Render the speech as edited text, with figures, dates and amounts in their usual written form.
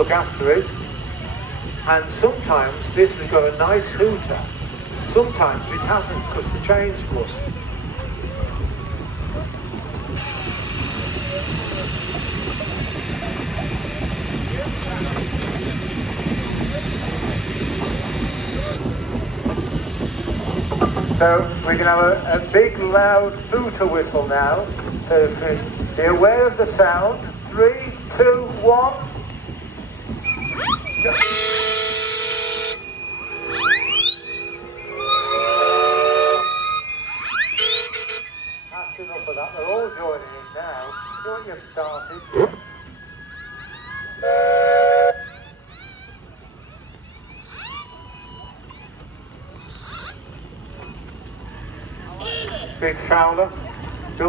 look after it, and sometimes this has got a nice hooter, sometimes it hasn't because the chain's loose. So we can have a big loud hooter whistle now. So be aware of the sound. 3, 2, 1. That's enough of that. They're all joining in now. See what you've started. Big fowler.